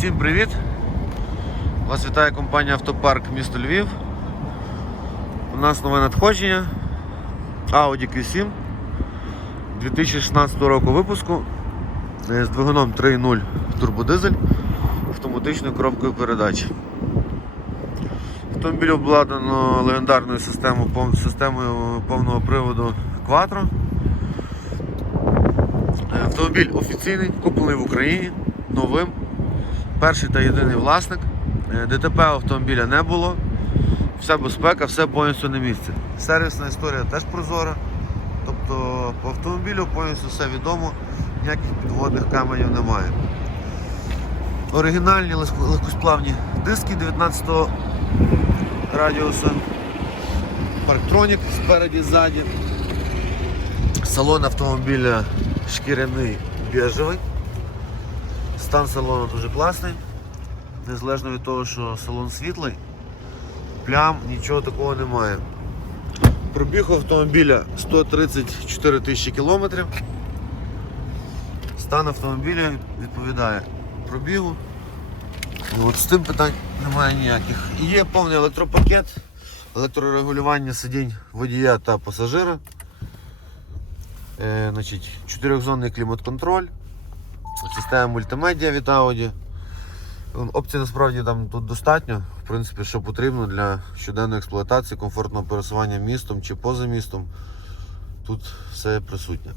Всім привіт! Вас вітає компанія Автопарк місто Львів. У нас нове надходження Audi Q7 2016 року випуску е, з двигуном 3.0 турбодизель автоматичною коробкою передач. Автомобіль обладнано легендарною системою, повного приводу Quattro. Е, Автомобіль офіційний, куплений в Україні, новим. Перший та єдиний власник. Е, ДТП автомобіля не було. Вся безпека, все повністю на місці. Сервісна історія теж прозора. Тобто по автомобілю повністю все відомо, ніяких підводних каменів немає. Оригінальні легкосплавні диски 19 радіуса. Парктронік спереді ззаді. Салон автомобіля шкіряний біжевий. Стан салону дуже класний. Незалежно від того, що салон світлий, плям нічого такого немає. Пробіг автомобіля 134 тисячі кілометрів. Стан автомобіля відповідає пробігу. І от з цим питань немає ніяких. Є повний електропакет, електрорегулювання сидінь водія та пасажира. Е, значить, чотирьохзонний клімат-контроль, система мультимедіа від Audi. Опцій насправді там тут достатньо, в принципі, що потрібно для щоденної експлуатації, комфортного пересування містом чи поза містом. Тут все присутнє.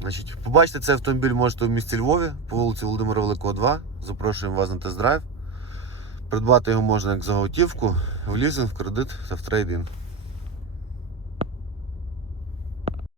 Значить, побачити цей автомобіль можете у місті Львові по вулиці Володимира Великого, 2. Запрошуємо вас на тест-драйв. Придбати його можна як за готівку, в лізинг, в кредит та в трейдинг.